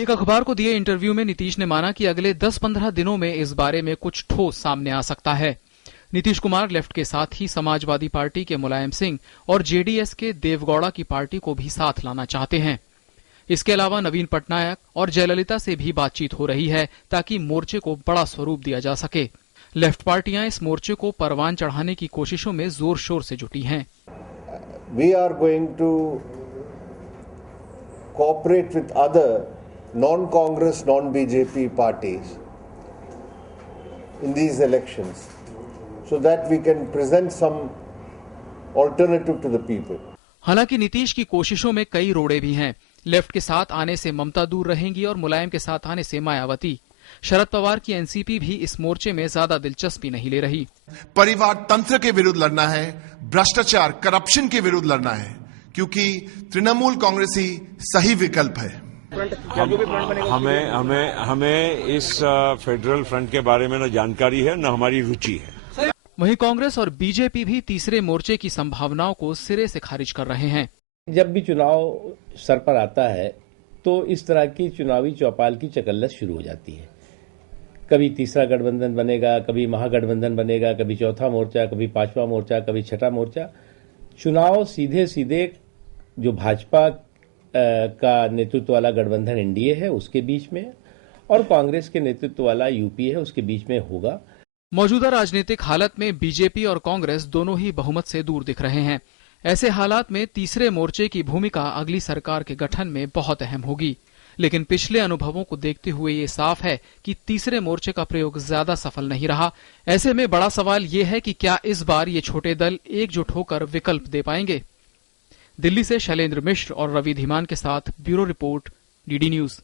एक अखबार को दिए इंटरव्यू में नीतीश ने माना कि अगले 10-15 दिनों में इस बारे में कुछ ठोस सामने आ सकता है। नीतीश कुमार लेफ्ट के साथ ही समाजवादी पार्टी के मुलायम सिंह और जेडीएस के देवगौड़ा की पार्टी को भी साथ लाना चाहते हैं। इसके अलावा नवीन पटनायक और जयललिता से भी बातचीत हो रही है ताकि मोर्चे को बड़ा स्वरूप दिया जा सके। लेफ्ट पार्टियां इस मोर्चे को परवान चढ़ाने की कोशिशों में जोर शोर से जुटी हैं। We are going to cooperate with other non-Congress, non-BJP parties in these elections so that we can present some alternative to the people. हालांकि नीतीश की कोशिशों में कई रोड़े भी हैं। लेफ्ट के साथ आने से ममता दूर रहेंगी और मुलायम के साथ आने से मायावती। शरद पवार की एनसीपी भी इस मोर्चे में ज्यादा दिलचस्पी नहीं ले रही। परिवार तंत्र के विरुद्ध लड़ना है, भ्रष्टाचार करप्शन के विरुद्ध लड़ना है, क्योंकि तृणमूल कांग्रेस ही सही विकल्प है। हमें इस फेडरल फ्रंट के बारे में न जानकारी है न हमारी रुचि है। वहीं कांग्रेस और बीजेपी भी तीसरे मोर्चे की संभावनाओं को सिरे से खारिज कर रहे हैं। जब भी चुनाव सर पर आता है तो इस तरह की चुनावी चौपाल की चकल्लत शुरू हो जाती है। कभी तीसरा गठबंधन बनेगा, कभी महागठबंधन बनेगा, कभी चौथा मोर्चा, कभी पांचवा मोर्चा, कभी छठा मोर्चा। चुनाव सीधे सीधे जो भाजपा का नेतृत्व वाला गठबंधन एनडीए है उसके बीच में और कांग्रेस के नेतृत्व वाला यूपीए है उसके बीच में होगा। मौजूदा राजनीतिक हालत में बीजेपी और कांग्रेस दोनों ही बहुमत से दूर दिख रहे हैं। ऐसे हालात में तीसरे मोर्चे की भूमिका अगली सरकार के गठन में बहुत अहम होगी। लेकिन पिछले अनुभवों को देखते हुए ये साफ है कि तीसरे मोर्चे का प्रयोग ज्यादा सफल नहीं रहा। ऐसे में बड़ा सवाल ये है कि क्या इस बार ये छोटे दल एकजुट होकर विकल्प दे पाएंगे। दिल्ली से शैलेंद्र मिश्र और रवि धीमान के साथ ब्यूरो रिपोर्ट, डीडी न्यूज।